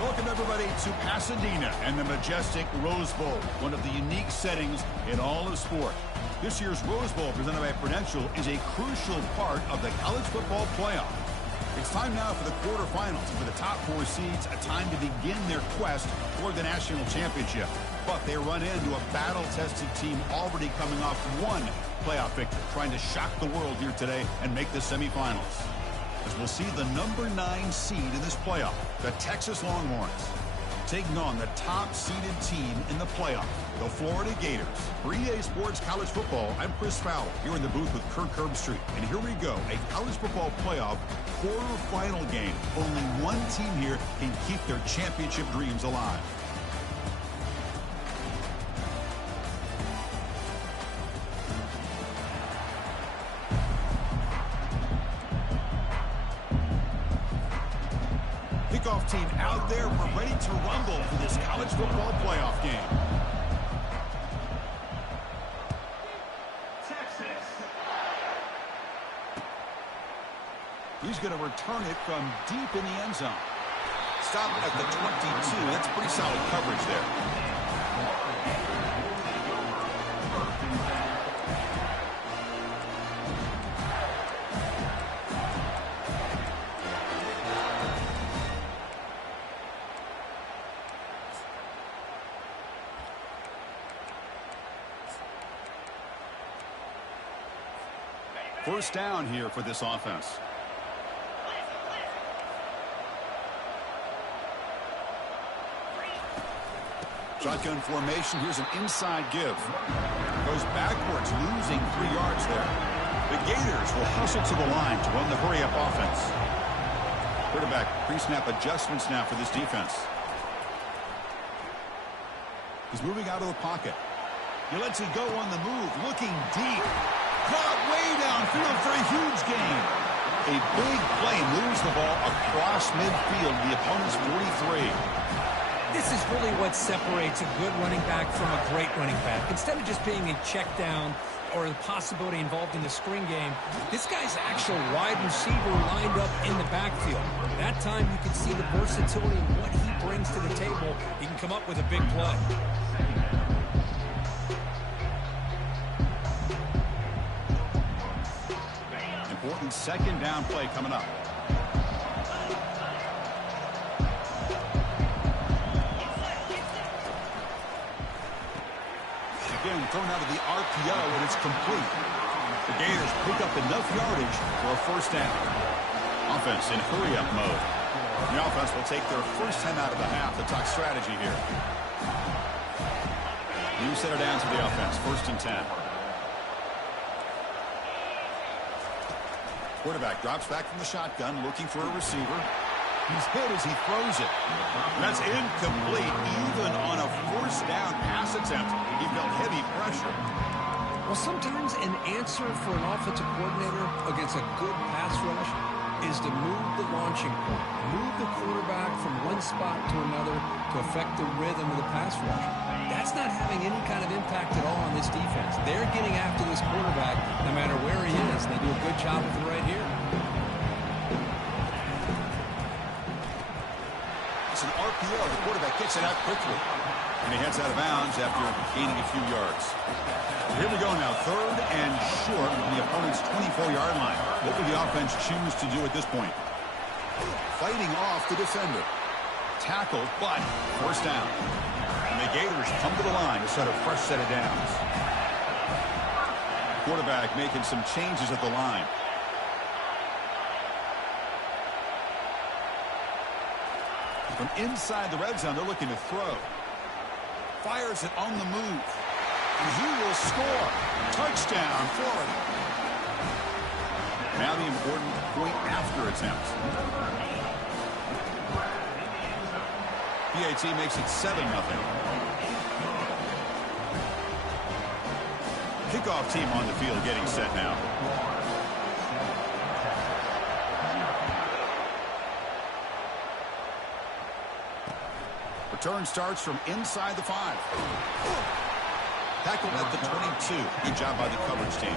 Welcome, everybody, to Pasadena and the majestic Rose Bowl, one of the unique settings in all of sport. This year's Rose Bowl, presented by Prudential, is a crucial part of the college football playoff. It's time now for the quarterfinals, and for the top four seeds, a time to begin their quest for the national championship. But they run into a battle-tested team already coming off one playoff victory, trying to shock the world here today and make the semifinals. As we'll see the number 9 seed in this playoff, the Texas Longhorns, taking on the top-seeded team in the playoff, the Florida Gators. For EA Sports College Football, I'm Chris Fowler, here in the booth with Kirk Herbstreit. And here we go, a college football playoff quarterfinal game. Only one team here can keep their championship dreams alive. Kickoff team out there. We're ready to rumble for this college football playoff game. Texas. He's going to return it from deep in the end zone. Stop at the 22. That's pretty solid coverage there. First down here for this offense. Shotgun formation. Here's an inside give. Goes backwards, losing 3 yards there. The Gators will hustle to the line to run the hurry-up offense. Quarterback pre-snap adjustments now for this defense. He's moving out of the pocket. He lets it go on the move, looking deep. Caught way downfield for a huge gain. A big play moves the ball across midfield, the opponent's 43. This is really what separates a good running back from a great running back. Instead of just being in check down or the possibility involved in the screen game, this guy's actual wide receiver lined up in the backfield. That time you can see the versatility and what he brings to the table. He can come up with a big play. Important second down play coming up. Again, thrown out of the RPO, and it's complete. The Gators pick up enough yardage for a first down. Offense in hurry-up mode. The offense will take their first 10 out of the half to talk strategy here. New set of downs for the offense, first and 10. Quarterback drops back from the shotgun, looking for a receiver. He's hit as he throws it. That's incomplete, even on a first down pass attempt. He felt heavy pressure. Well, sometimes an answer for an offensive coordinator against a good pass rush is to move the launching point, move the quarterback from one spot to another to affect the rhythm of the pass rush. That's not having any kind of impact at all on this defense. They're getting after this quarterback no matter where he is. They do a good job with it right here. It's an RPO. The quarterback gets it out quickly. And he heads out of bounds after gaining a few yards. Here we go now, third and short from the opponent's 24-yard line. What will the offense choose to do at this point? Fighting off the defender. Tackled, but first down. And the Gators come to the line to set a fresh set of downs. Quarterback making some changes at the line. From inside the red zone, they're looking to throw. Fires it on the move. And he will score. Touchdown, Florida. Now the important point after attempt. PAT makes it 7-0. Kickoff team on the field getting set now. Return starts from inside the 5. Tackled at the 22. Good job by the coverage team.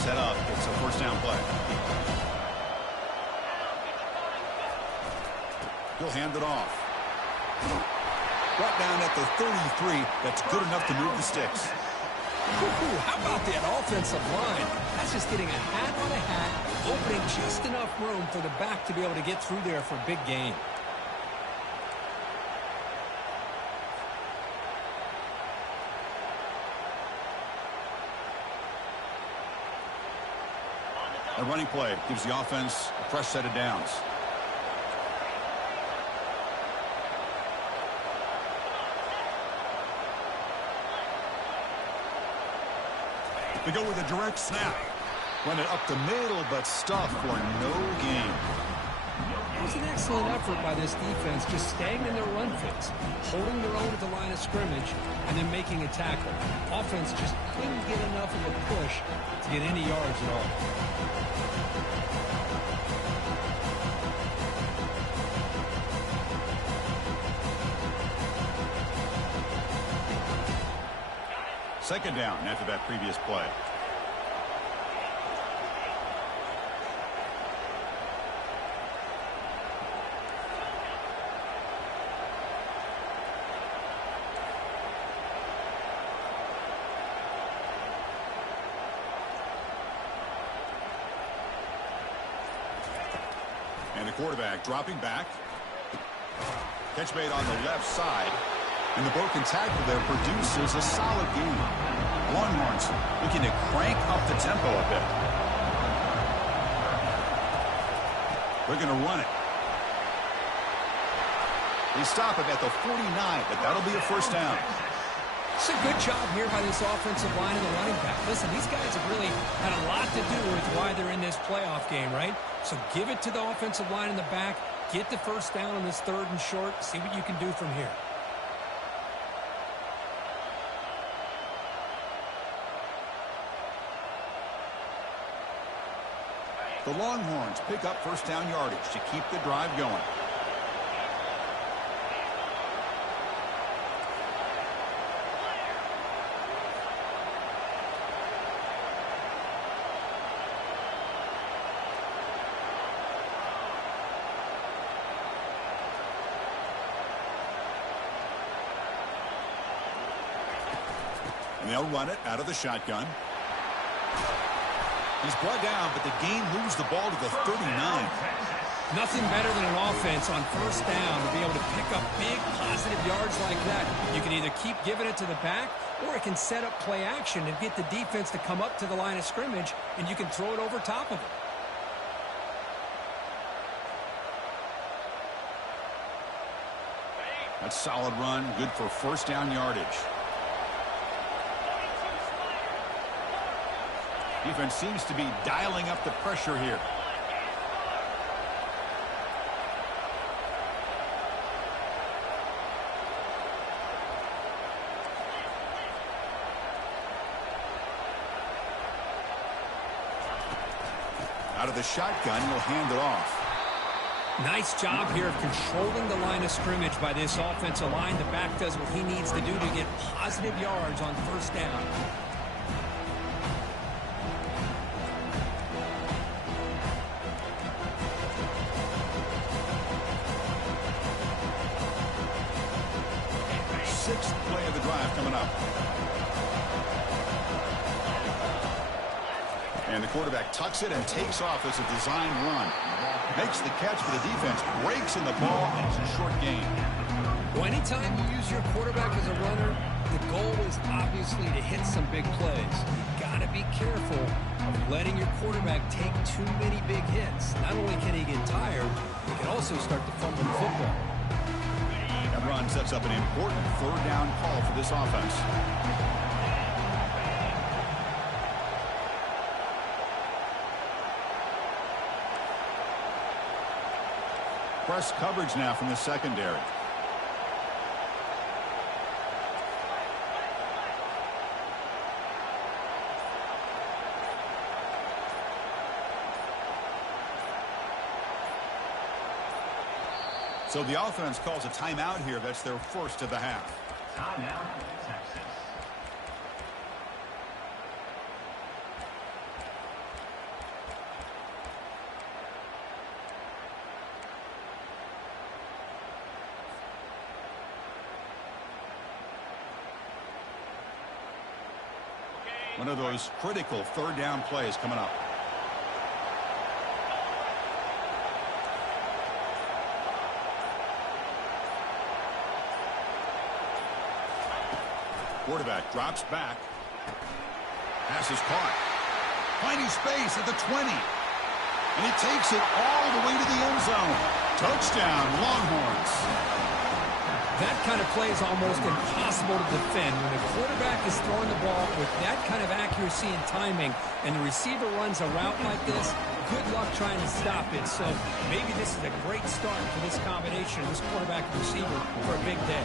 set up. It's a first down play. He'll hand it off. Brought down at the 33. That's good enough to move the sticks. Ooh, how about that offensive line? That's just getting a hat on a hat, opening just enough room for the back to be able to get through there for a big gain. A running play gives the offense a fresh set of downs. They go with a direct snap. Run it up the middle, but stuff for no gain. It was an excellent effort by this defense, just staying in their run fits, holding their own at the line of scrimmage, and then making a tackle. Offense just couldn't get enough of a push to get any yards at all. Second down after that previous play. And the quarterback dropping back. Catch made on the left side. And the broken tackle there produces a solid gain. Longhorns looking to crank up the tempo a bit. They're going to run it. They stop it at the 49, but that'll be a first down. It's a good job here by this offensive line and the running back. Listen, these guys have really had a lot to do with why they're in this playoff game, right? So give it to the offensive line in the back. Get the first down on this third and short. See what you can do from here. The Longhorns pick up first down yardage to keep the drive going. And they'll run it out of the shotgun. He's brought down, but the game moves the ball to the 39. Nothing better than an offense on first down to be able to pick up big positive yards like that. You can either keep giving it to the back, or it can set up play action and get the defense to come up to the line of scrimmage, and you can throw it over top of it. That's a solid run, good for first down yardage. Defense seems to be dialing up the pressure here. Out of the shotgun, he'll hand it off. Nice job here of controlling the line of scrimmage by this offensive line. The back does what he needs to do to get positive yards on first down. Sixth play of the drive coming up. And the quarterback tucks it and takes off as a design run. Makes the catch for the defense, breaks in the ball, and it's a short gain. Well, anytime you use your quarterback as a runner, the goal is obviously to hit some big plays. You've got to be careful of letting your quarterback take too many big hits. Not only can he get tired, he can also start to fumble the football. That run sets up an important third down call for this offense. Press coverage now from the secondary. So the offense calls a timeout here. That's their first of the half. Timeout, Texas. One of those critical third down plays coming up. Quarterback drops back. Pass is caught. Finding space at the 20. And he takes it all the way to the end zone. Touchdown, Longhorns. That kind of play is almost impossible to defend. When the quarterback is throwing the ball with that kind of accuracy and timing, and the receiver runs a route like this, good luck trying to stop it. So maybe this is a great start for this combination, this quarterback and receiver, for a big day.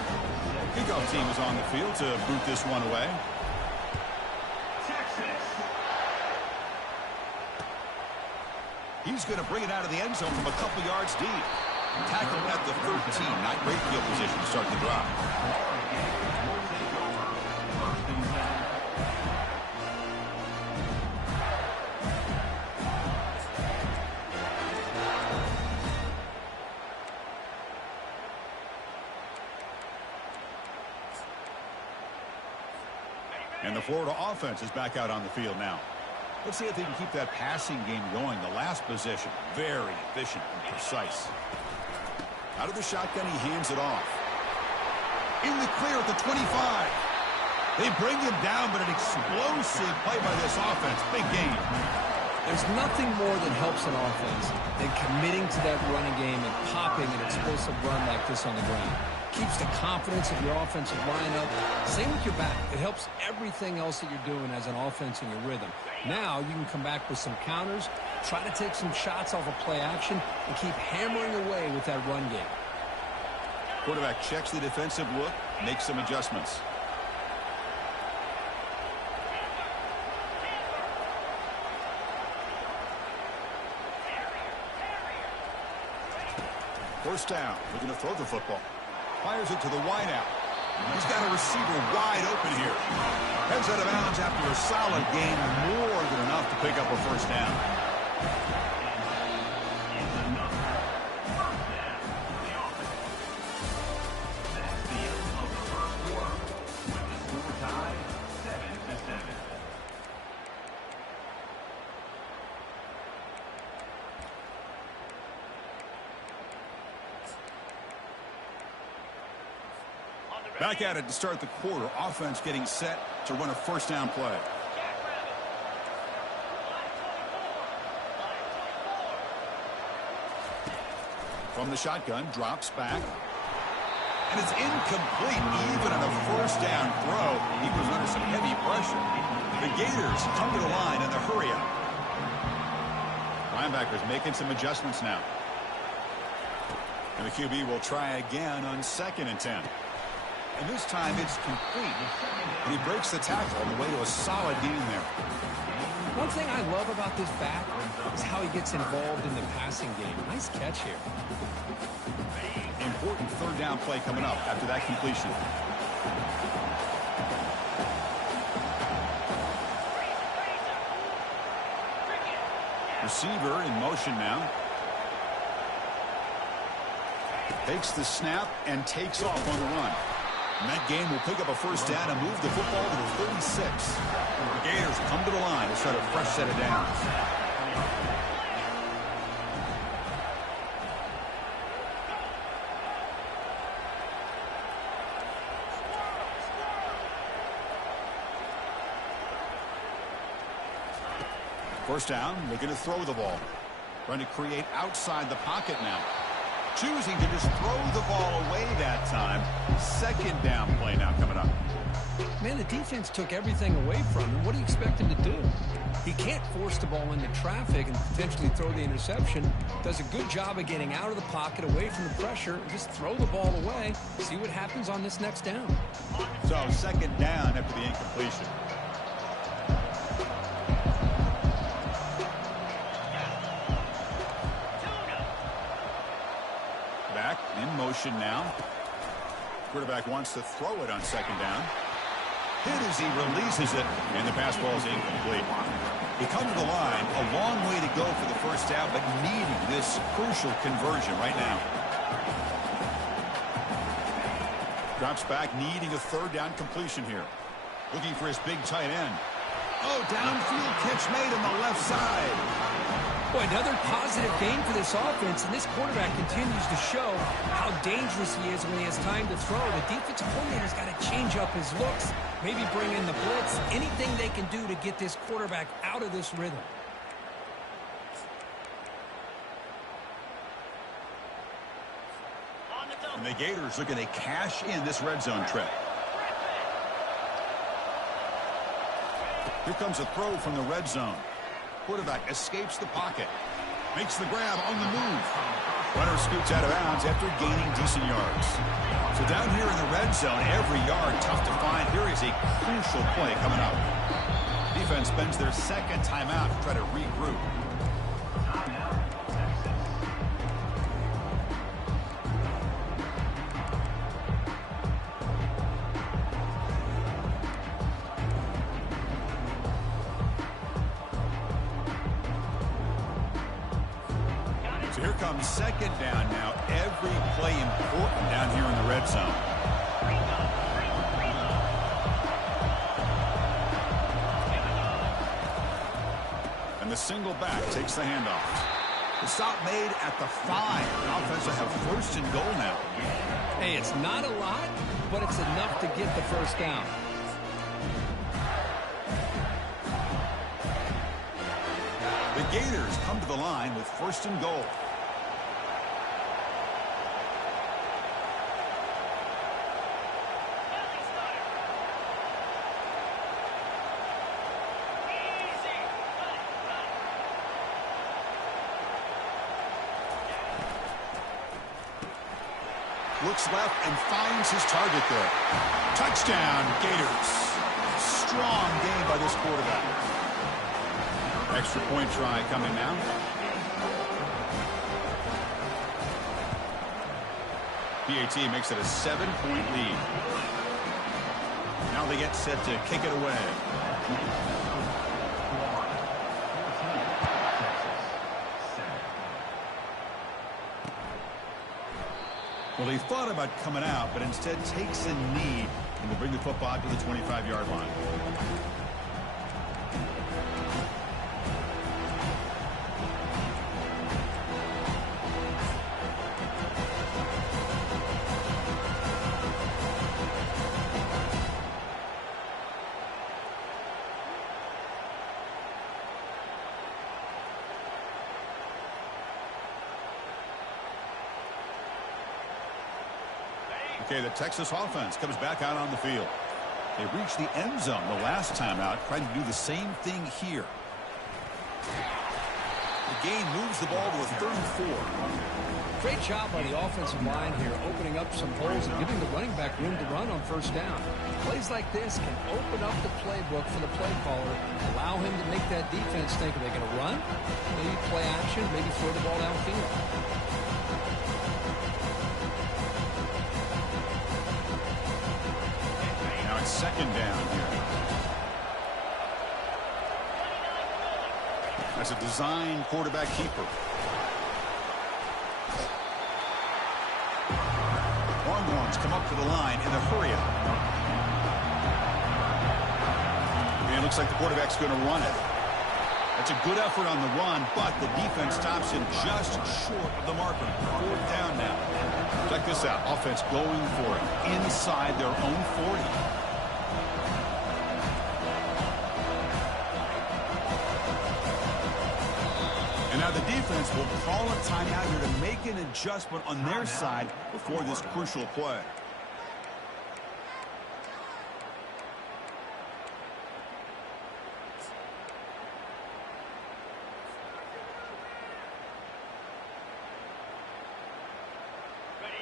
Kickoff team is on the field to boot this one away. He's going to bring it out of the end zone from a couple yards deep. Tackled at the 13. Not great field position to start the drive. And the Florida offense is back out on the field now. Let's see if they can keep that passing game going. The last possession, very efficient and precise. Out of the shotgun, he hands it off. In the clear at the 25. They bring him down, but an explosive play by this offense. Big game. There's nothing more that helps an offense than committing to that running game and popping an explosive run like this on the ground. Keeps the confidence of your offensive lineup. Same with your back. It helps everything else that you're doing as an offense in your rhythm. Now you can come back with some counters, try to take some shots off of play action, and keep hammering away with that run game. Quarterback checks the defensive look, makes some adjustments. First down, looking to throw the football. Fires it to the wideout. He's got a receiver wide open here. Heads out of bounds after a solid gain, more than enough to pick up a first down. Back at it to start the quarter. Offense getting set to run a first down play. From the shotgun, drops back. And it's incomplete, even on a first down throw. He was under some heavy pressure. The Gators come to the line in the hurry up. Linebackers making some adjustments now. And the QB will try again on 2nd and 10. And this time it's complete. And he breaks the tackle on the way to a solid gain there. One thing I love about this back is how he gets involved in the passing game. Nice catch here. Important third down play coming up after that completion. Receiver in motion now. Takes the snap and takes off on the run. And that game will pick up a first down and move the football to the 36. The Gators come to the line to start a fresh set of downs. First down, looking to throw the ball. Trying to create outside the pocket now. Choosing to just throw the ball away that time. 2nd down play now coming up. Man, the defense took everything away from him. What do you expect him to do? He can't force the ball into traffic and potentially throw the interception. Does a good job of getting out of the pocket, away from the pressure, and just throw the ball away. See what happens on this next down. So 2nd down after the incompletion. Back in motion now. Quarterback wants to throw it on 2nd down. Hit as he releases it, and the pass ball is incomplete. He comes to the line, a long way to go for the first down, but needing this crucial conversion right now. Drops back, needing a 3rd down completion here. Looking for his big tight end. Oh, downfield catch made on the left side. Boy, another positive game for this offense, and this quarterback continues to show how dangerous he is when he has time to throw. The defensive coordinator's got to change up his looks, maybe bring in the blitz, anything they can do to get this quarterback out of this rhythm. And the Gators looking to cash in this red zone trip. Here comes a throw from the red zone. Quarterback escapes the pocket. Makes the grab on the move. Runner scoots out of bounds after gaining decent yards. So down here in the red zone, every yard tough to find. Here is a crucial play coming up. Defense spends their second timeout to try to regroup. So here comes second down now. Every play important down here in the red zone. And the single back takes the handoff. The stop made at the 5. The offense will have first and goal now. Hey, it's not a lot, but it's enough to get the first down. The Gators come to the line with first and goal. Looks left and finds his target there. Touchdown, Gators. Strong game by this quarterback. Extra point try coming now. PAT makes it a 7-point lead. Now they get set to kick it away. Well, he thought about coming out, but instead takes a knee and will bring the football to the 25-yard line. Okay, the Texas offense comes back out on the field. They reached the end zone the last time out, trying to do the same thing here. The gain moves the ball to a 3rd and 4. Great job by the offensive line here, opening up some holes and giving the running back room to run on first down. Plays like this can open up the playbook for the play caller, allow him to make that defense think, are they going to run? Maybe play action, maybe throw the ball downfield. Second down here. That's a design quarterback keeper. Longhorns come up to the line in a hurry-up. And it looks like the quarterback's going to run it. That's a good effort on the run, but the defense stops him just short of the marker. 4th down now. Check this out. Offense going for it inside their own 40. And now the defense will call a timeout here to make an adjustment on their side before this crucial play.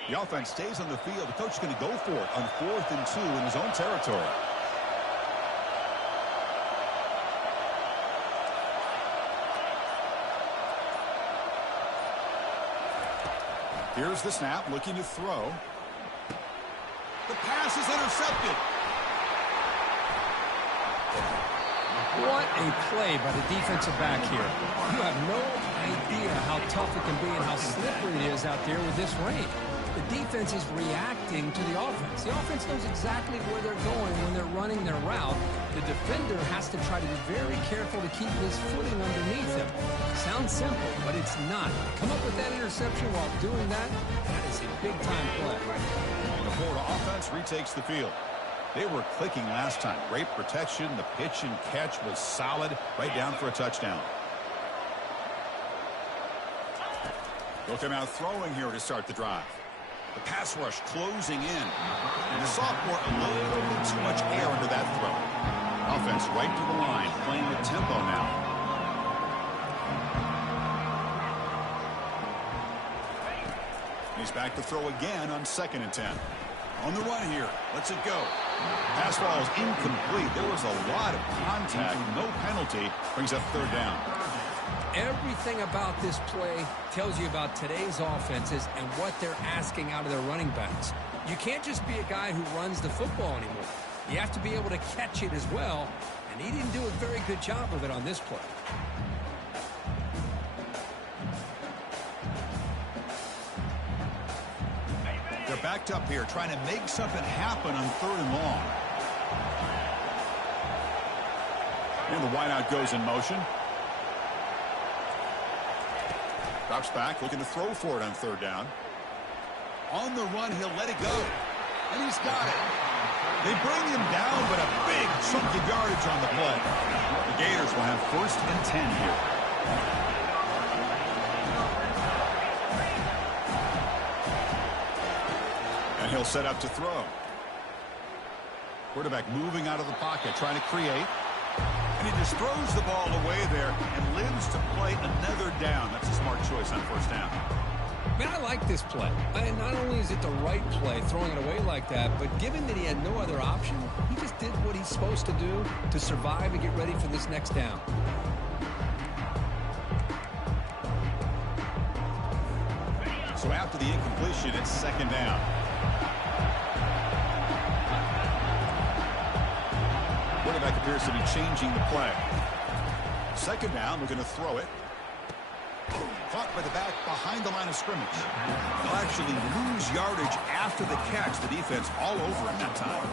The offense stays on the field. The coach is going to go for it on 4th and 2 in his own territory. Here's the snap, looking to throw. The pass is intercepted. What a play by the defensive back here. You have no idea how tough it can be and how slippery it is out there with this rain. The defense is reacting to the offense. The offense knows exactly where they're going when they're running their route. The defender has to try to be very careful to keep his footing underneath him. Sounds simple, but it's not. Come up with that interception while doing that, that is a big-time play. And the Florida offense retakes the field. They were clicking last time. Great protection. The pitch and catch was solid. Right down for a touchdown. They'll come out throwing here to start the drive. The pass rush closing in. And the sophomore a little bit too much air under that throw. Offense right to the line, playing with tempo now. He's back to throw again on 2nd and 10. On the run here. Lets it go. Pass ball is incomplete. There was a lot of contact. No penalty. Brings up 3rd down. Everything about this play tells you about today's offenses and what they're asking out of their running backs. You can't just be a guy who runs the football anymore. You have to be able to catch it as well, and he didn't do a very good job of it on this play. They're backed up here, trying to make something happen on 3rd and long. And the wideout goes in motion. Drops back, looking to throw for it on 3rd down. On the run, he'll let it go. And he's got it. They bring him down, but a big chunk of yardage on the play. The Gators will have 1st and 10 here. And he'll set up to throw. Quarterback moving out of the pocket, trying to create. And he just throws the ball away there and lives to play another down. That's a smart choice on 1st down. Man, I like this play. And not only is it the right play, throwing it away like that, but given that he had no other option, he just did what he's supposed to do to survive and get ready for this next down. So after the incompletion, it's 2nd down. Quarterback appears to be changing the play. 2nd down, looking to throw it. Caught by the back behind the line of scrimmage. They'll actually lose yardage after the catch. The defense all over him that time.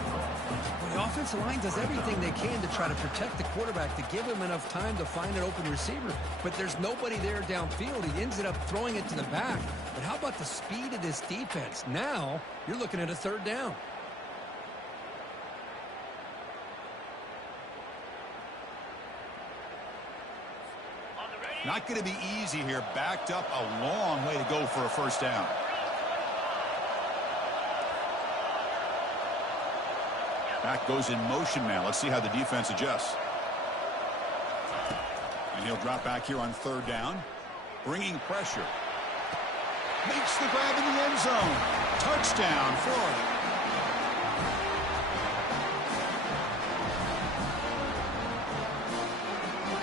Well, the offensive line does everything they can to try to protect the quarterback, to give him enough time to find an open receiver. But there's nobody there downfield. He ends up throwing it to the back. But how about the speed of this defense? Now you're looking at a 3rd down. Not going to be easy here. Backed up a long way to go for a 1st down. Back goes in motion now. Let's see how the defense adjusts. And he'll drop back here on 3rd down. Bringing pressure. Makes the grab in the end zone. Touchdown, Florida.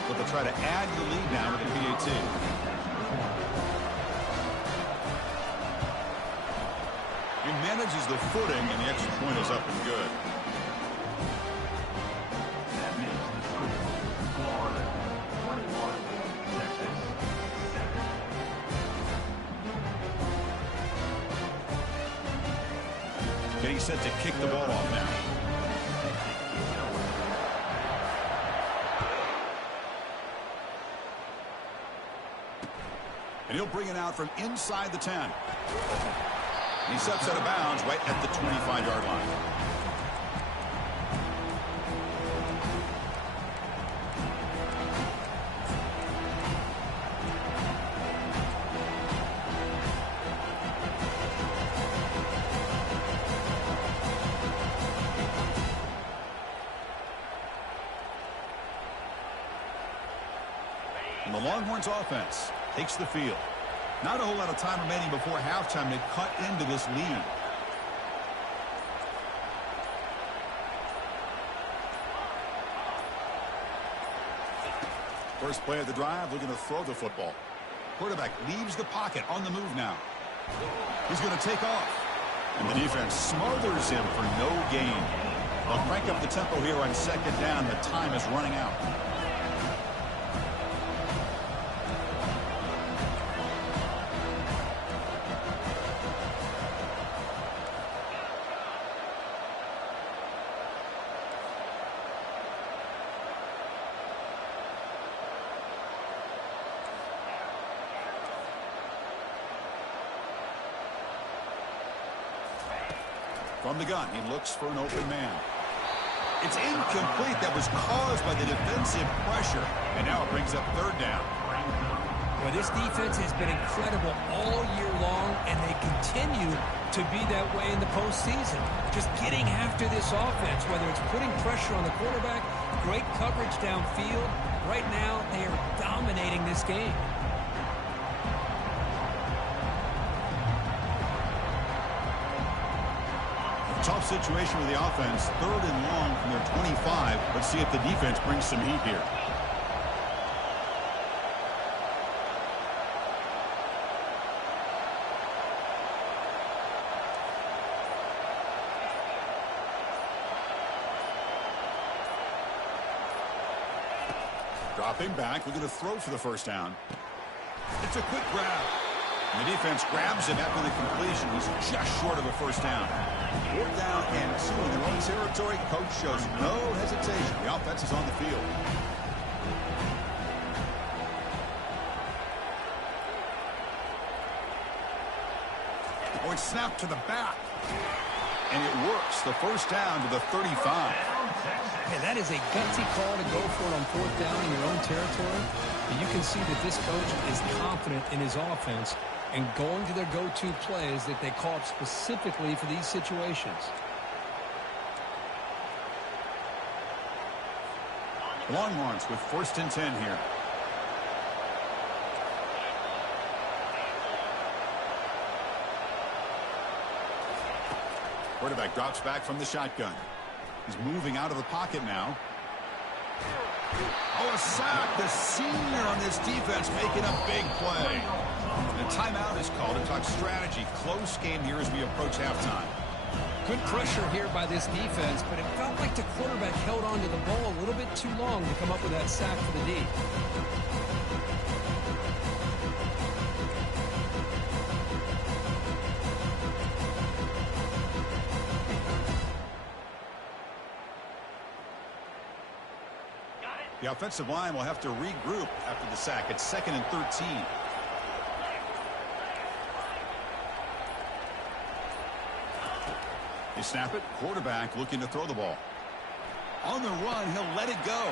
They'll try to add to the lead now with the PAT. He manages the footing, and the extra point is up and good. Getting set to kick the ball off now. And he'll bring it out from inside the 10. He steps out of bounds right at the 25-yard line. And the Longhorns offense takes the field. Not a whole lot of time remaining before halftime to cut into this lead. First play of the drive, looking to throw the football. Quarterback leaves the pocket, on the move now. He's going to take off. And the defense smothers him for no gain. They'll crank up the tempo here on 2nd down. The time is running out. From the gun, he looks for an open man. It's incomplete. That was caused by the defensive pressure. And now it brings up third down. Well, this defense has been incredible all year long, and they continue to be that way in the postseason. Just getting after this offense, whether it's putting pressure on the quarterback, great coverage downfield. Right now, they are dominating this game. Tough situation with the offense. 3rd and long from their 25. Let's see if the defense brings some heat here. Dropping back, looking to throw for the first down. It's a quick grab. And the defense grabs him after the completion. He's just short of a first down. 4th down and 2 in their own territory. Coach shows no hesitation. The offense is on the field. Oh, it's snapped to the back. And it works. The first down to the 35. Yeah, that is a gutsy call to go for it on 4th down in your own territory. But you can see that this coach is confident in his offense and going to their go-to plays that they call up specifically for these situations. Longhorns with 1st and 10 here. Quarterback drops back from the shotgun. He's moving out of the pocket now. Oh, a sack. The senior on this defense making a big play. The timeout is called to talk strategy. Close game here as we approach halftime. Good pressure here by this defense, but it felt like the quarterback held on to the ball a little bit too long to come up with that sack for the D. The offensive line will have to regroup after the sack. It's 2nd and 13. They snap it. Quarterback looking to throw the ball. On the run, he'll let it go.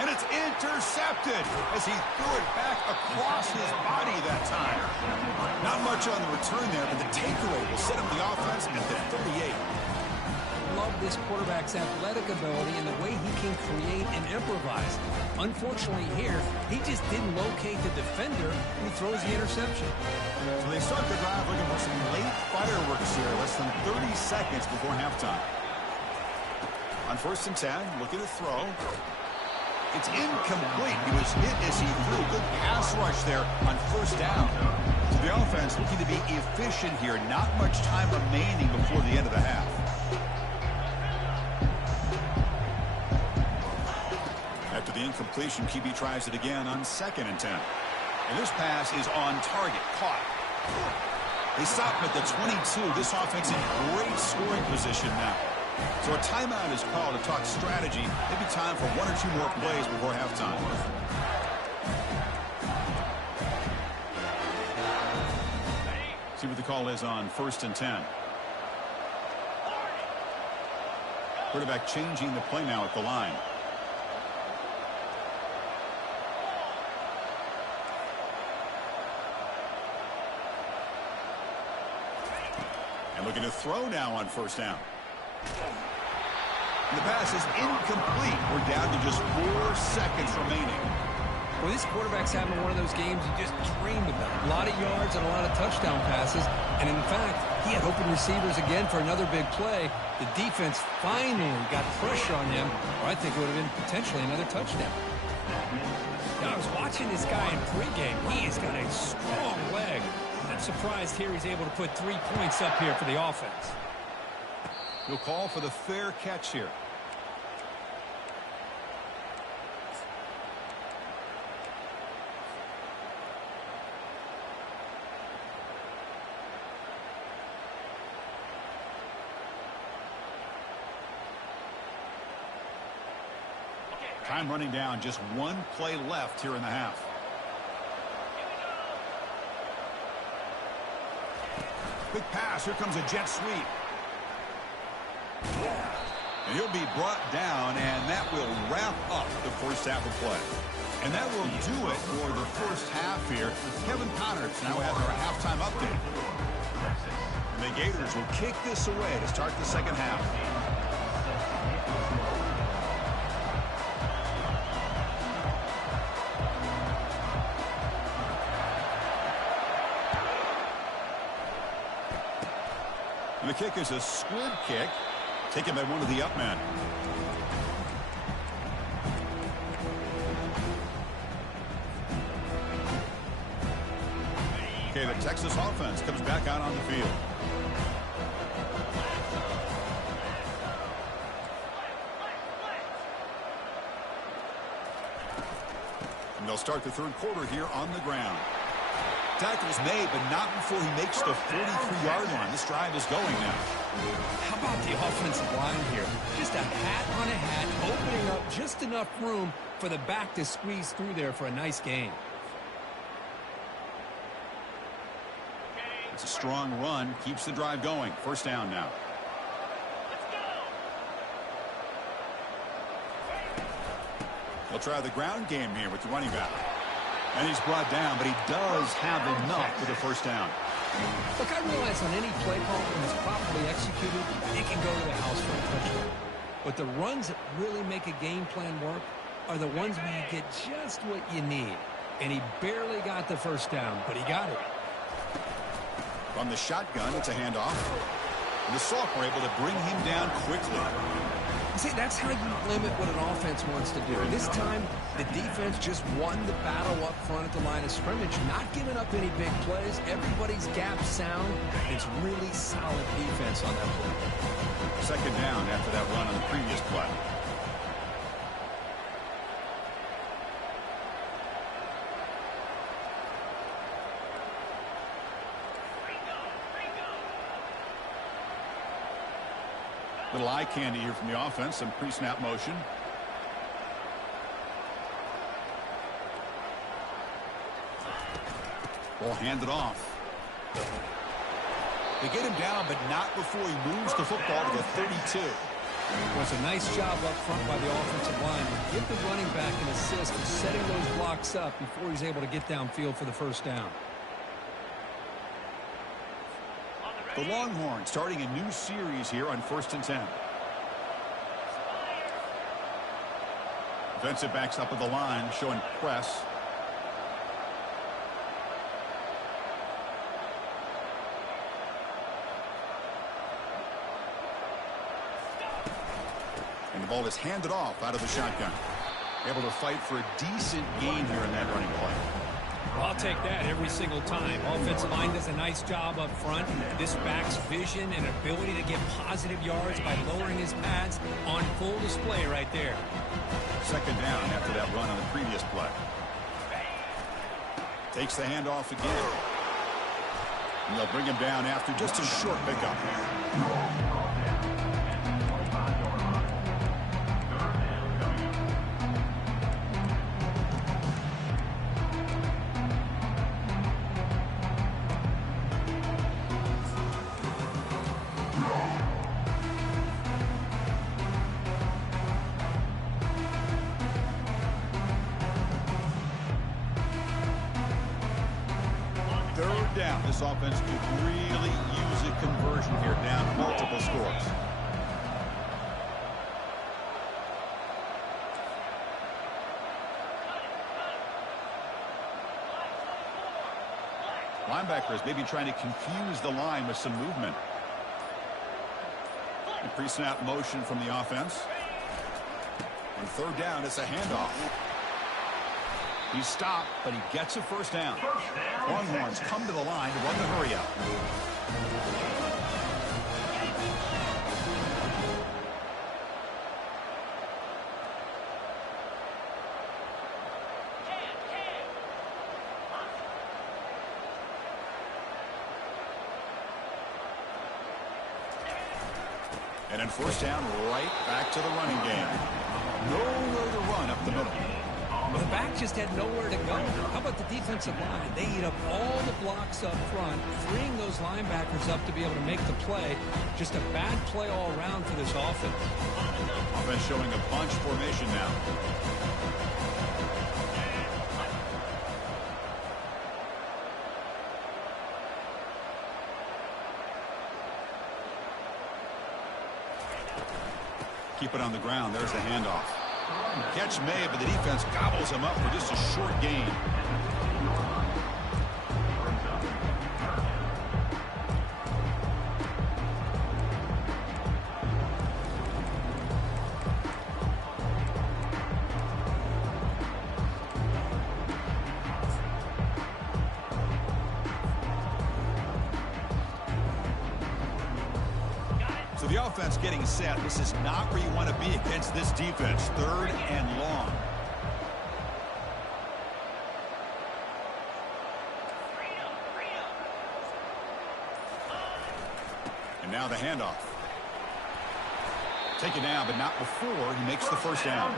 And it's intercepted as he threw it back across his body that time. Not much on the return there, but the takeaway will set up the offense at the 38. Love this quarterback's athletic ability and the way he can create and improvise. Unfortunately here, he just didn't locate the defender who throws the interception. So they start the drive looking for some late fireworks here, less than 30 seconds before halftime. On 1st and 10, looking to throw. It's incomplete. He was hit as he threw. Good pass rush there on 1st down. So the offense looking to be efficient here. Not much time remaining before the end of the half. After the incompletion, QB tries it again on 2nd and 10. And this pass is on target. Caught. They stop him at the 22. This offense in great scoring position now. So a timeout is called to talk strategy. Maybe time for 1 or 2 more plays before halftime. See what the call is on 1st and 10. Quarterback changing the play now at the line. And looking to throw now on 1st down. And the pass is incomplete. We're down to just 4 seconds remaining. Well, this quarterback's having one of those games you just dreamed about. A lot of yards and a lot of touchdown passes. And in fact, he had open receivers again for another big play. The defense finally got pressure on him, or I think it would have been potentially another touchdown. Now, I was watching this guy in pregame. He has got a strong leg. I'm surprised here he's able to put 3 points up here for the offense. He'll call for the fair catch here. Time running down, just 1 play left here in the half. Quick pass, here comes a jet sweep. And he'll be brought down, and that will wrap up the first half of play. And that will do it for the first half here. Kevin Connors now has our halftime update. And the Gators will kick this away to start the second half. And the kick is a squib kick, taken by one of the up men. Okay, the Texas offense comes back out on the field. And they'll start the third quarter here on the ground. Tackle's made, but not before he makes the 43-yard line. This drive is going now. How about the offensive line here? Just a hat on a hat, opening up just enough room for the back to squeeze through there for a nice gain. It's a strong run, keeps the drive going. First down now. They'll try the ground game here with the running back. And he's brought down, but he does have enough for the first down. Look, I realize on any play call, when it's properly executed, it can go to the house for a touchdown. But the runs that really make a game plan work are the ones where you get just what you need. And he barely got the first down, but he got it. From the shotgun, it's a handoff. And the Salk were able to bring him down quickly. See, that's how you limit what an offense wants to do. This time, the defense just won the battle up front at the line of scrimmage, not giving up any big plays. Everybody's gap sound. It's really solid defense on that play. Second down after that run on the previous play. Little eye candy here from the offense. Some pre-snap motion. Ball handed off. They get him down, but not before he moves the football to the 32. Well, it's a nice job up front by the offensive line. Give the running back an assist for setting those blocks up before he's able to get downfield for the first down. The Longhorns starting a new series here on 1st and 10. Defensive backs up at the line, showing press. And the ball is handed off out of the shotgun. Able to fight for a decent gain here in that running play. I'll take that every single time. Offensive line does a nice job up front. This back's vision and ability to get positive yards by lowering his pads on full display right there. Second down after that run on the previous play. Takes the handoff again. And they'll bring him down after just a short pickup. Down. This offense could really use a conversion here, down multiple scores. Linebackers maybe trying to confuse the line with some movement. A pre-snap motion from the offense. On third down, it's a handoff. He's stopped, but he gets a first down. Longhorns come to the line to run the hurry up. And then first down, right back to the running game. Nowhere to run up the middle. Well, the back just had nowhere to go. How about the defensive line? They eat up all the blocks up front, freeing those linebackers up to be able to make the play. Just a bad play all around for this offense. Offense showing a bunch formation now. Keep it on the ground. There's the handoff. Catch made, but the defense gobbles him up for just a short gain. So the offense getting set. This is not where you want to be against this defense. 3rd and long. And now the handoff. Taken down, but not before he makes the first down.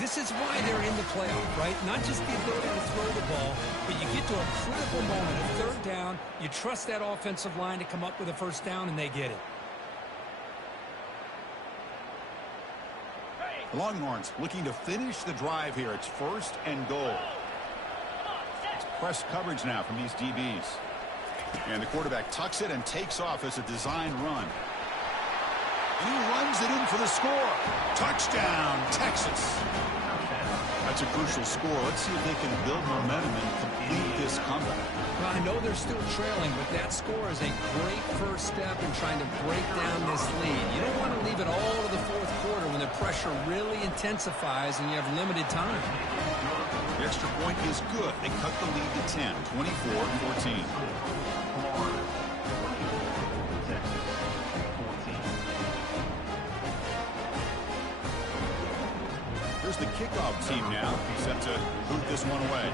This is why they're in the playoff, right? Not just the ability to throw the ball, but you get to a critical moment, a 3rd down. You trust that offensive line to come up with a first down, and they get it. The Longhorns looking to finish the drive here. It's 1st and goal. It's press coverage now from these DBs. And the quarterback tucks it and takes off as a design run. And he runs it in for the score. Touchdown, Texas. That's a crucial score. Let's see if they can build momentum and complete this comeback. Well, I know they're still trailing, but that score is a great first step in trying to break down this lead. You don't want to leave it all to the 4th quarter when the pressure really intensifies and you have limited time. The extra point is good. They cut the lead to 10, 24-14. Here's the kickoff team now, set to boot this one away.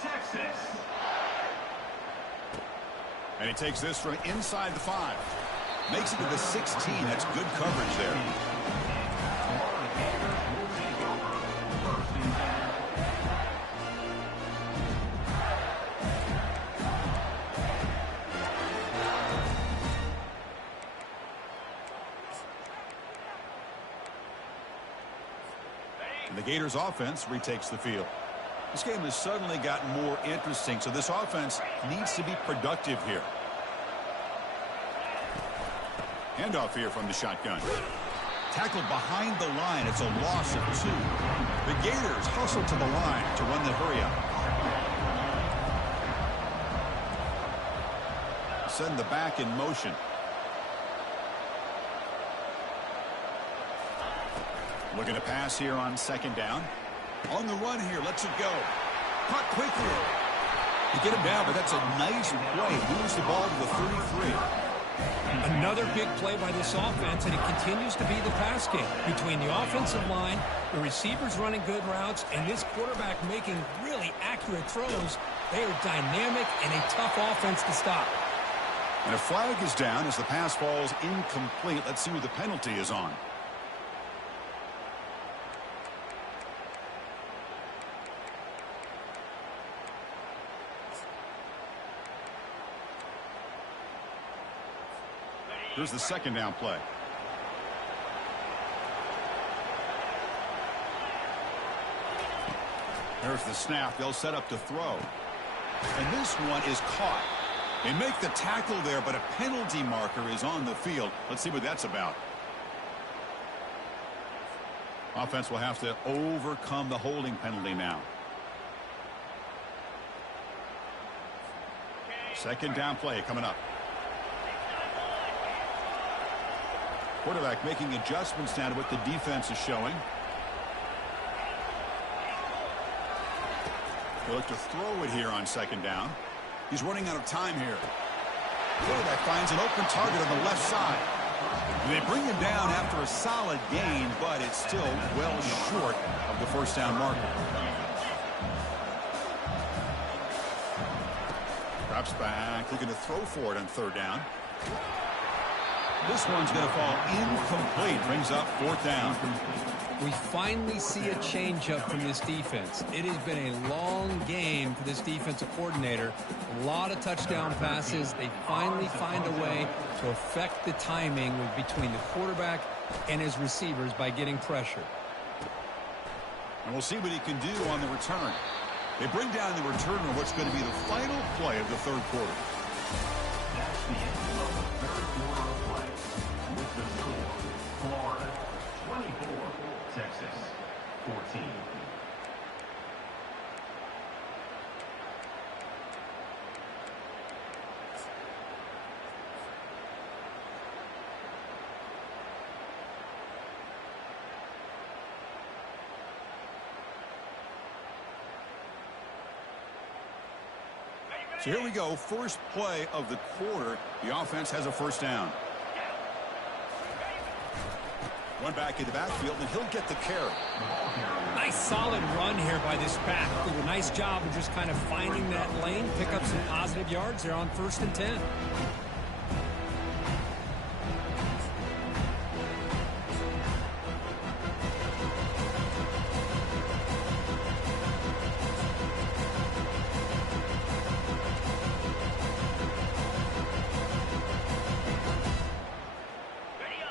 Texas. And he takes this from inside the 5. Makes it to the 16. That's good coverage there. The Gators offense retakes the field. This game has suddenly gotten more interesting, so this offense needs to be productive here. Handoff here from the shotgun. Tackled behind the line. It's a loss of 2. The Gators hustle to the line to run the hurry up. Send the back in motion. Looking to pass here on 2nd down. On the run here, lets it go. Caught quickly. You get him down, but that's a nice play. Moves the ball to the 33. Another big play by this offense, and it continues to be the pass game. Between the offensive line, the receivers running good routes, and this quarterback making really accurate throws, they are dynamic and a tough offense to stop. And a flag is down as the pass falls incomplete. Let's see who the penalty is on. Here's the 2nd down play. There's the snap. They'll set up to throw. And this one is caught. They make the tackle there, but a penalty marker is on the field. Let's see what that's about. Offense will have to overcome the holding penalty now. 2nd down play coming up. Quarterback making adjustments now to what the defense is showing. They look to throw it here on 2nd down. He's running out of time here. Quarterback finds an open target on the left side. And they bring him down after a solid gain, but it's still well short of the 1st down marker. Drops back, looking to throw for it on 3rd down. This one's going to fall incomplete. Brings up 4th down. We finally see a changeup from this defense. It has been a long game for this defensive coordinator. A lot of touchdown passes. They finally find a way to affect the timing between the quarterback and his receivers by getting pressure. And we'll see what he can do on the return. They bring down the return on what's going to be the final play of the 3rd quarter. That's the end of the 3rd quarter of play. With the score, Florida 24, Texas 14. So here we go, first play of the quarter. The offense has a 1st down. One back in the backfield, and he'll get the carry. Nice solid run here by this back. Did a nice job of just kind of finding that lane, pick up some positive yards there on 1st and 10.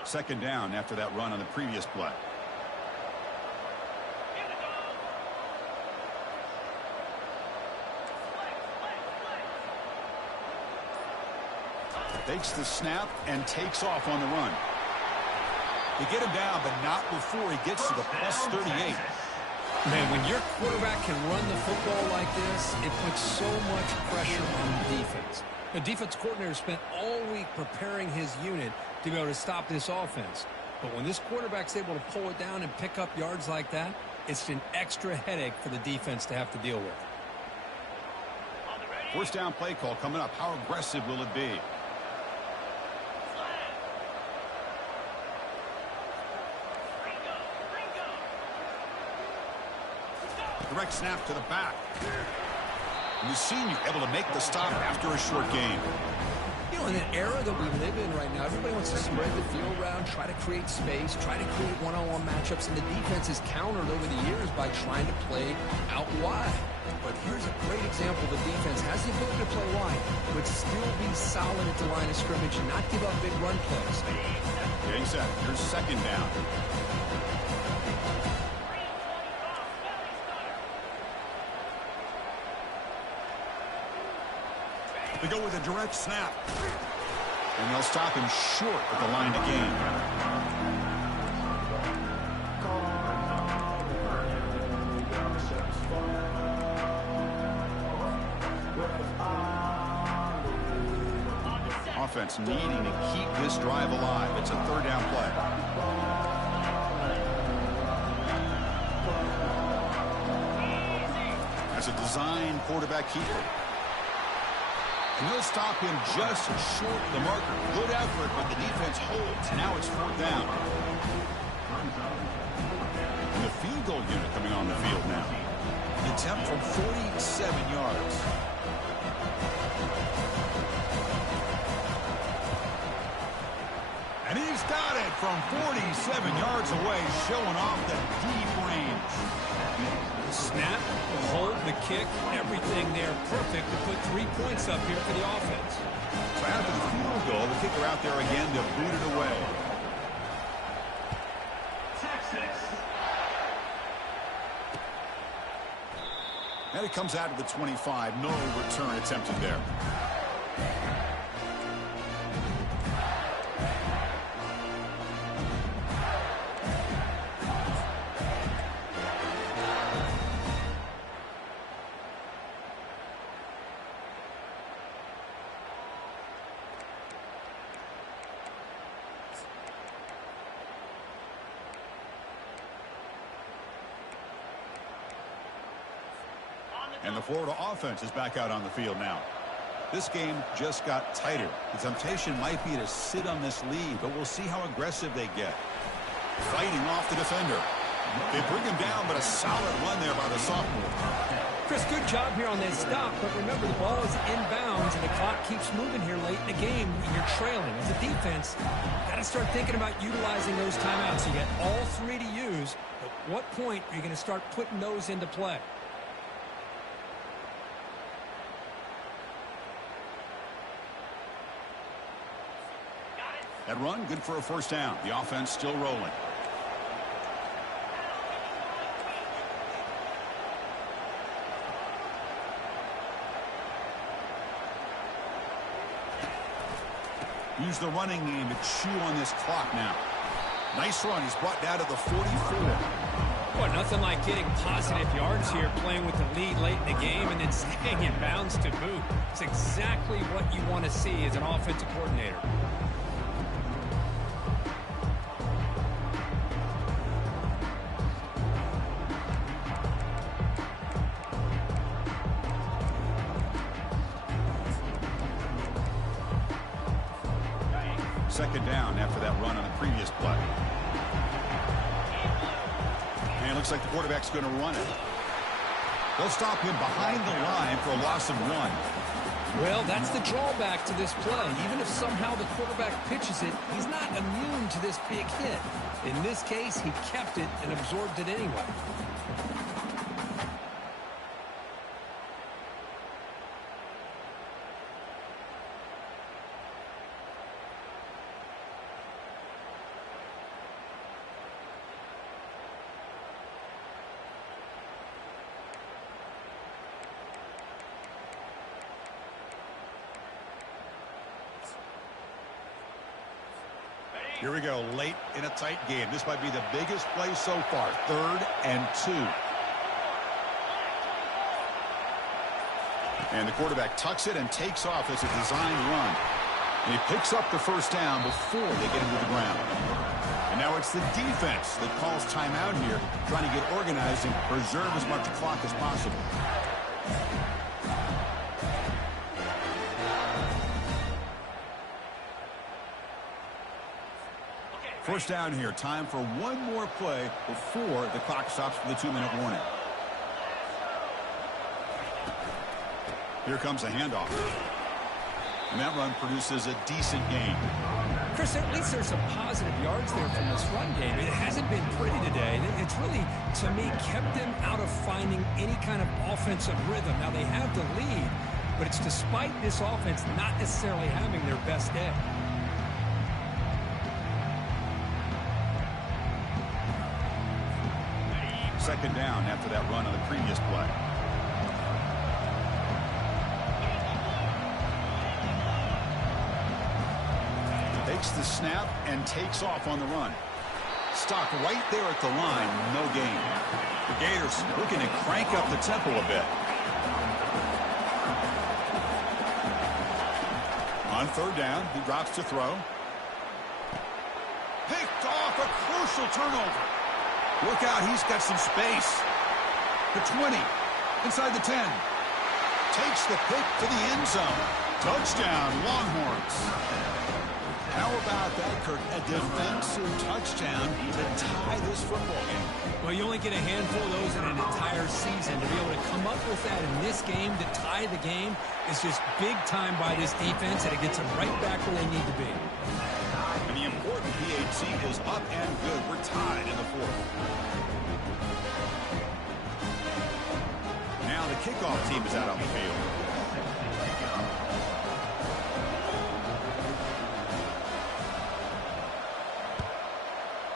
Second down after that run on the previous play. Takes the snap and takes off on the run. They get him down, but not before he gets to the plus 38. Man, when your quarterback can run the football like this, it puts so much pressure on the defense. The defense coordinator spent all week preparing his unit to be able to stop this offense. But when this quarterback's able to pull it down and pick up yards like that, it's an extra headache for the defense to have to deal with. 1st down play call coming up. How aggressive will it be? Direct snap to the back. And the senior able to make the stop after a short game. You know, in an era that we live in right now, everybody wants to spread the field around, try to create space, try to create one-on-one matchups, and the defense is countered over the years by trying to play out wide. But here's a great example. The defense has the ability to play wide, but still be solid at the line of scrimmage and not give up big run plays. Getting set. Here's 2nd down. They go with a direct snap. And they'll stop him short at the line to gain. Offense needing to keep this drive alive. It's a 3rd down play. As a design quarterback keeper. And they'll stop him just short of the marker. Good effort, but the defense holds. Now it's 4th down. And the field goal unit coming on the field now. An attempt from 47 yards. And he's got it from 47 yards away, showing off the deep range. Snap, the hold, the kick, everything there perfect to put 3 points up here for the offense. So after the field goal, the kicker out there again to boot it away. Texas. And it comes out of the 25. No return attempted there. And the Florida offense is back out on the field now. This game just got tighter. The temptation might be to sit on this lead, but we'll see how aggressive they get. Fighting off the defender. They bring him down, but a solid run there by the sophomore. Chris, good job here on that stop, but remember the ball is inbounds possessions, and the clock keeps moving here late in the game, and you're trailing. As a defense, you got to start thinking about utilizing those timeouts. You got all three to use. At what point are you going to start putting those into play? That run, good for a first down. The offense still rolling. Use the running game to chew on this clock now. Nice run. He's brought down to the 44. Boy, nothing like getting positive yards here, playing with the lead late in the game and then staying in bounds to boot. It's exactly what you want to see as an offensive coordinator. Second down after that run on the previous play. And it looks like the quarterback's going to run it. They'll stop him behind the line for a loss of 1. Well, that's the drawback to this play. Even if somehow the quarterback pitches it, he's not immune to this big hit. In this case, he kept it and absorbed it anyway. Here we go, late in a tight game. This might be the biggest play so far. 3rd and 2. And the quarterback tucks it and takes off as a designed run. And he picks up the first down before they get him to the ground. And now it's the defense that calls timeout here, trying to get organized and preserve as much clock as possible. First down here. Time for one more play before the clock stops for the 2-minute warning. Here comes a handoff. And that run produces a decent gain. Chris, at least there's some positive yards there from this run game. It hasn't been pretty today. It's really, to me, kept them out of finding any kind of offensive rhythm. Now, they have the lead, but it's despite this offense not necessarily having their best day. Second down after that run on the previous play. Takes the snap and takes off on the run. Stopped right there at the line, no gain. The Gators looking to crank up the tempo a bit. On 3rd down, he drops to throw. Picked off, a crucial turnover. Look out, he's got some space. The 20, inside the 10. Takes the pick to the end zone. Touchdown, Longhorns. How about that, Kirk? A defensive touchdown to tie this football game. Well, you only get a handful of those in an entire season. To be able to come up with that in this game to tie the game is just big time by this defense, and it gets them right back where they need to be. And the important PHC is up and good. We're tied in the 4th. Now the kickoff team is out on the field.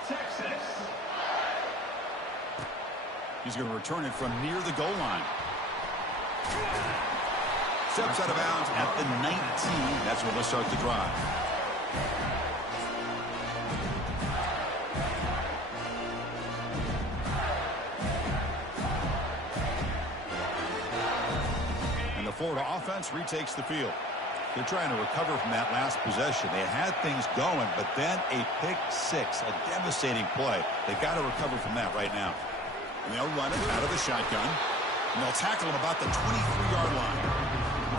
Texas. He's going to return it from near the goal line. Steps out of bounds at the 19. That's where they'll start the drive. Florida offense retakes the field. They're trying to recover from that last possession. They had things going, but then a pick 6, a devastating play. They've got to recover from that right now. And they'll run it out of the shotgun, and they'll tackle him about the 23-yard line.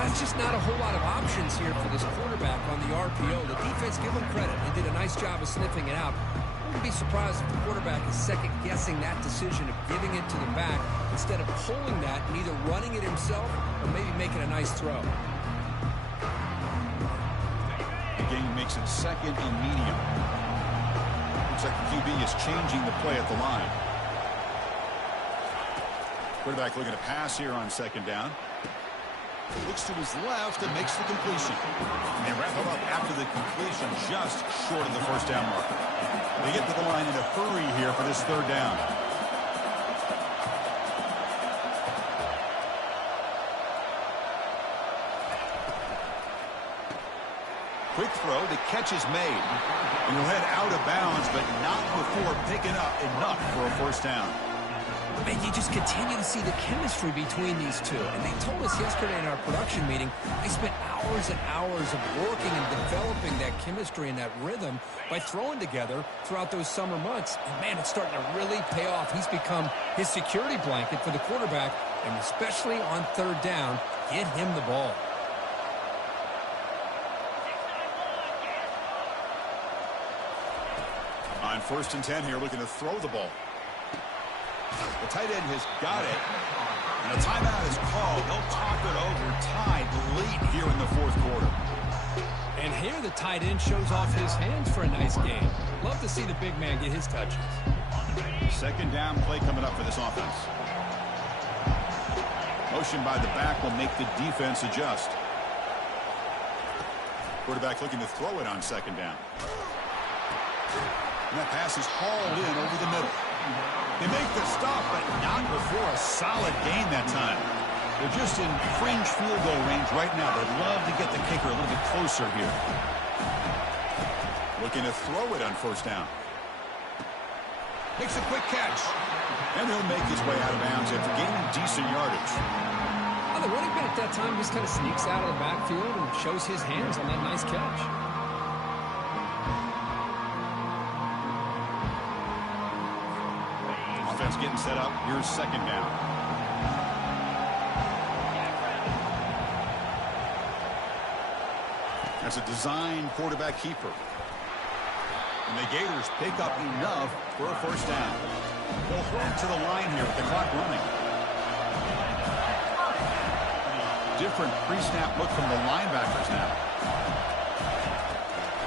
That's just not a whole lot of options here for this quarterback on the RPO. The defense, give them credit. They did a nice job of sniffing it out. I wouldn't be surprised if the quarterback is second-guessing that decision of giving it to the back instead of pulling that and either running it himself or maybe making a nice throw. makes it second and medium. Looks like the QB is changing the play at the line. Quarterback looking to pass here on second down. Looks to his left and makes the completion. And wrap him up after the completion just short of the first down marker. They get to the line in a hurry here for this third down. Quick throw, the catch is made. And he'll head out of bounds, but not before picking up enough for a first down. Man, you just continue to see the chemistry between these two. And they told us yesterday in our production meeting, they spent hours and hours of working and developing that chemistry and that rhythm by throwing together throughout those summer months. And, man, it's starting to really pay off. He's become his security blanket for the quarterback, and especially on third down, get him the ball. On 1st and 10 here, looking to throw the ball. The tight end has got it. And a timeout is called. They'll talk it over, tied late here in the fourth quarter. And here the tight end shows off his hands for a nice game. Love to see the big man get his touches. Second down play coming up for this offense. Motion by the back will make the defense adjust. Quarterback looking to throw it on second down. And that pass is hauled in over the middle. They make the stop, but not before a solid gain that time. They're just in fringe field goal range right now. They'd love to get the kicker a little bit closer here. Looking to throw it on first down. Makes a quick catch. And he'll make his way out of bounds after gaining decent yardage. Well, the running back that time just kind of sneaks out of the backfield and shows his hands on that nice catch. Offense getting set up. Here's second down. That's a design quarterback keeper. And the Gators pick up enough for a first down. They'll throw it to the line here with the clock running. Different pre-snap look from the linebackers now.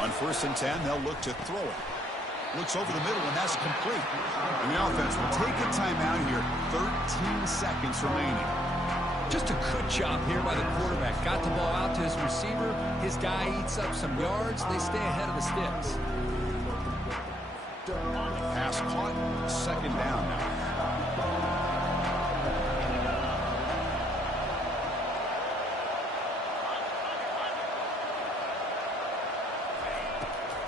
On 1st and 10, they'll look to throw it. Looks over the middle, and that's complete. And the offense will take a timeout here. 13 seconds remaining. Just a good job here by the quarterback. Got the ball out to his receiver. His guy eats up some yards. They stay ahead of the sticks. Pass caught. Second down now.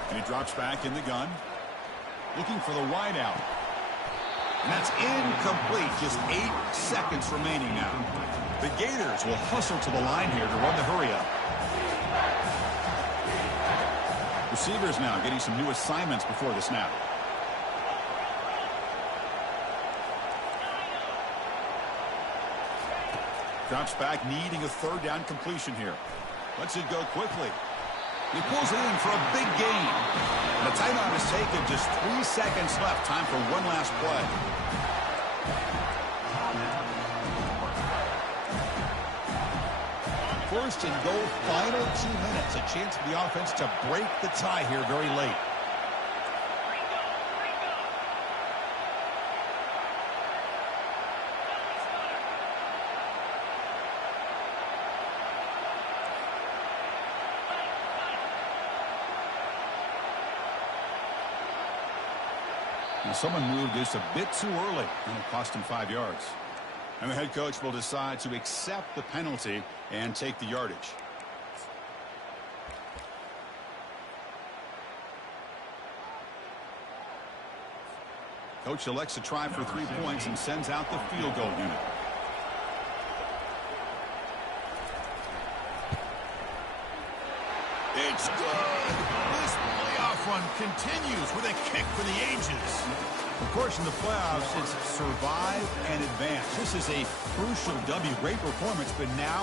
And he drops back in the gun. Looking for the wideout. And that's incomplete. Just 8 seconds remaining now. The Gators will hustle to the line here to run the hurry-up. Receivers now getting some new assignments before the snap. Drops back, needing a third down completion here. Lets it go quickly. He pulls it in for a big gain. And the timeout is taken. Just 3 seconds left. Time for one last play. First and goal, final 2 minutes. A chance for the offense to break the tie here very late. And someone moved this a bit too early, and it cost him 5 yards. And the head coach will decide to accept the penalty and take the yardage. Coach elects to try for 3 points and sends out the field goal unit. It's good. This playoff run continues with a kick for the ages. Of course, in the playoffs, it's survive and advance. This is a crucial W. Great performance, but now